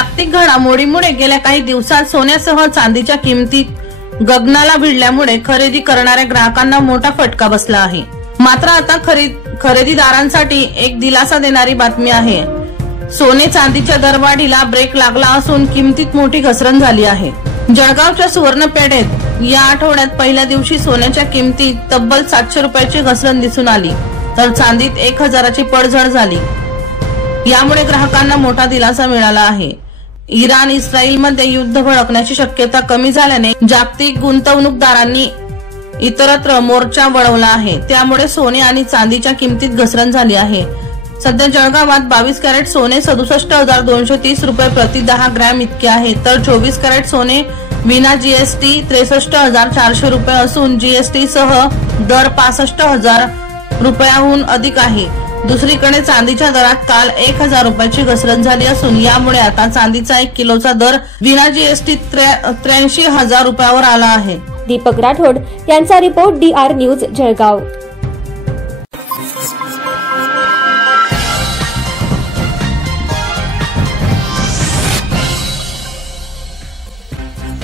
जागतिक घडामोडीमुळे गेल्या काही दिवसात सोन्यासह चांदीच्या किमती गगनाला भिडल्यामुळे खरेदी करणाऱ्या ग्राहकांना मोठा फटका बसला आहे। मात्र आता खरेदीदारांसाठी एक दिलासा देणारी बातमी आहे। सोने चांदीच्या दरवाढीला ब्रेक लागला असून किमतीत मोठी घसरण झाली आहे। जळगावच्या सुवर्णपेठेत या आठवड्यात पहिल्या दिवशी सोन्याच्या किमतीत तब्बल 700 रुपयाची घसरण दिसून आली, तर चांदीत 1000ची पडझड झाली। यामुळे ग्राहकांना मोठा दिलासा मिळाला आहे। इराण इस्रायलमध्ये युद्ध भडकण्याची शक्यता कमी झाल्याने जागतिक गुंतवणूकदारांनी इतरत्र मोर्चा वळवला आहे। त्यामुळे सोने आणि चांदीच्या किमतीत घसरण झाली आहे। सध्या जळगावात 22 कॅरेट सोने 67,230 रुपये प्रति 10 ग्रॅम इतके आहे, तर 24 कॅरेट सोने विना जीएसटी 63,400 रुपये असून जीएसटी सह दर 65,000 रुपयाहून अधिक आहे। दुसरीकडे चांदीच्या दरात काल 1000 रुपयाची घसरण झाली असून यामुळे आता चांदीचा 1 किलोचा दर विना जीएसटी 83,000 रुपयावर आला आहे। दीपक राठोड यांचा रिपोर्ट DR न्यूज जळगाव।